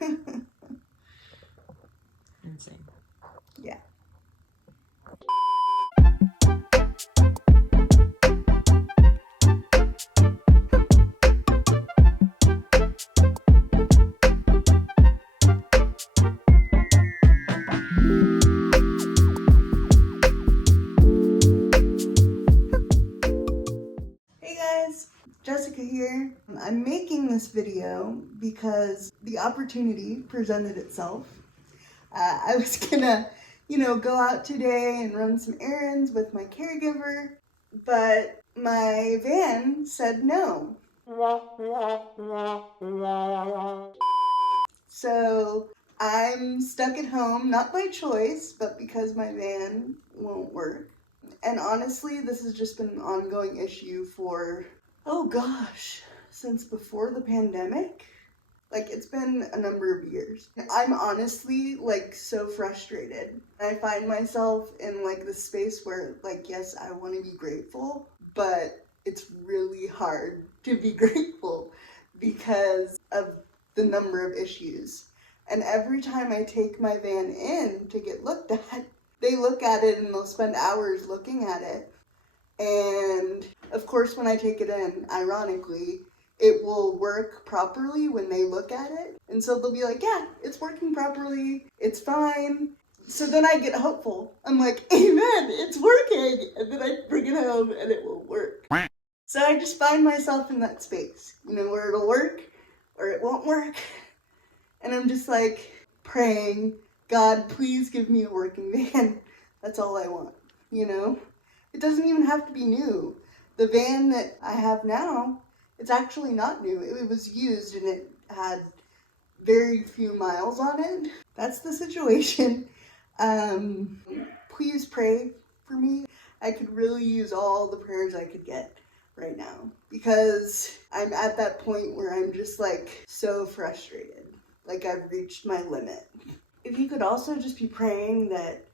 Insane. Yeah. Hey guys, Jessica here. I'm making this video because the opportunity presented itself. I was gonna, go out today and run some errands with my caregiver, but my van said no. So I'm stuck at home, not by choice, but because my van won't work. And honestly, this has just been an ongoing issue for, oh gosh, since before the pandemic. Like, it's been a number of years. I'm honestly, so frustrated. I find myself in, this space where, yes, I want to be grateful, but it's really hard to be grateful because of the number of issues. And every time I take my van in to get looked at, they look at it and they'll spend hours looking at it. And, of course, when I take it in, ironically, it will work properly when they look at it. And so they'll be like, yeah, it's working properly, it's fine. So then I get hopeful. I'm like, amen, it's working. And then I bring it home and it won't work. So I just find myself in that space, where it'll work or it won't work. And I'm just praying, God, please give me a working van. That's all I want, It doesn't even have to be new. The van that I have now, it's actually not new. It was used and it had very few miles on it. That's the situation. Please pray for me. I could really use all the prayers I could get right now because I'm at that point where I'm just so frustrated. I've reached my limit. If you could also just be praying that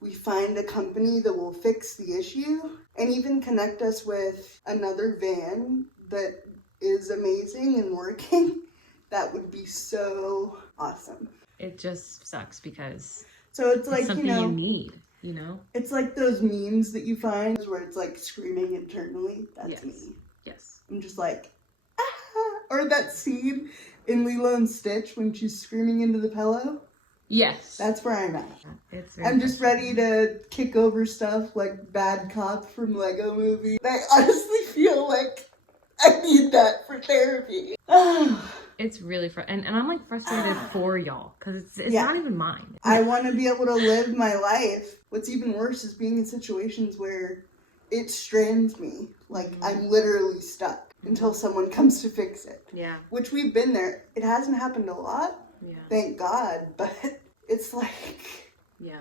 we find a company that will fix the issue and even connect us with another van that is amazing and working, that would be so awesome. It just sucks because so it's something you need, It's like those memes that you find where it's screaming internally. That's me. Yes. I'm just ah! Or that scene in Lilo and Stitch when she's screaming into the pillow. Yes. That's where I'm at. I'm just ready to kick over stuff like Bad Cop from Lego Movie. I honestly feel like I need that for therapy. It's really and I'm frustrated for y'all because it's not even mine. I want to be able to live my life. What's even worse is being in situations where it strands me. I'm literally stuck until someone comes to fix it. Yeah. Which we've been there. It hasn't happened a lot. Yeah. Thank God. But it's yeah.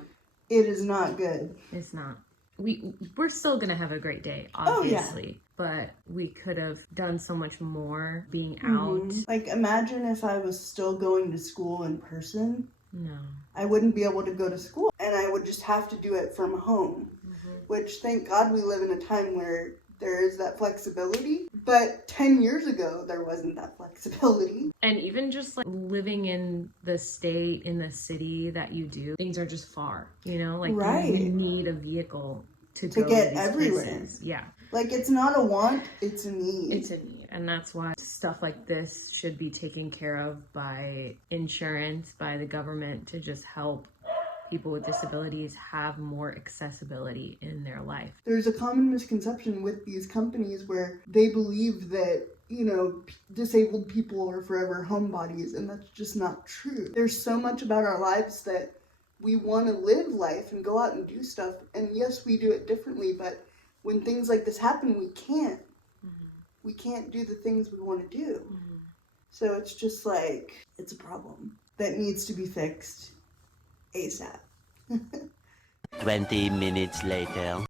It is not good. It's not. We're still gonna have a great day, obviously. But we could have done so much more being out. Imagine if I was still going to school in person. No. I wouldn't be able to go to school. And I would just have to do it from home. Which, thank God, we live in a time where there is that flexibility. But 10 years ago, there wasn't that flexibility. And even just living in the state, in the city that you do, things are just far, Right. You need a vehicle to get to these everywhere. Places. Yeah. It's not a want, it's a need. It's a need. And that's why stuff like this should be taken care of by insurance, by the government, to just help people with disabilities have more accessibility in their life. There's a common misconception with these companies where they believe that, disabled people are forever homebodies, and that's just not true. There's so much about our lives that we want to live life and go out and do stuff, and yes, we do it differently, but when things like this happen, we can't. We can't do the things we want to do. So it's just it's a problem that needs to be fixed ASAP. 20 minutes later.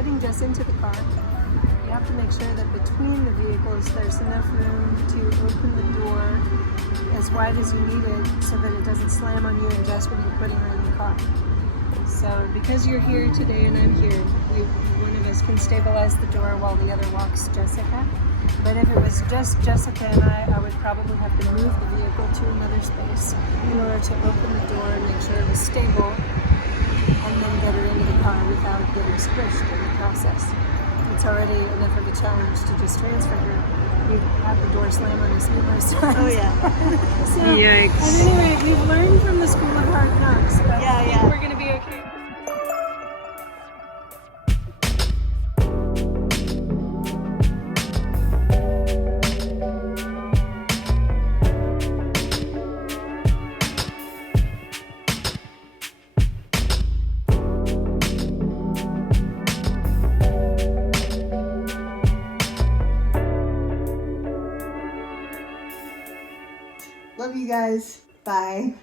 getting just into the car, you have to make sure that between the vehicles there's enough room to open the door as wide as you need it so that it doesn't slam on you and just when you're putting her in the car. So because you're here today and I'm here, one of us can stabilize the door while the other walks Jessica. But if it was just Jessica and I would probably have to move the vehicle to another space in order to open the door and make sure it was stable and then get her into the car without getting squished in the process. It's already enough of a challenge to just transfer her. We've had the door slam on us numerous times. Oh yeah. So, Yikes. at any rate, we've learned from the school of hard knocks, but Yeah, I think yeah. we're going to be okay. Love you guys. Bye.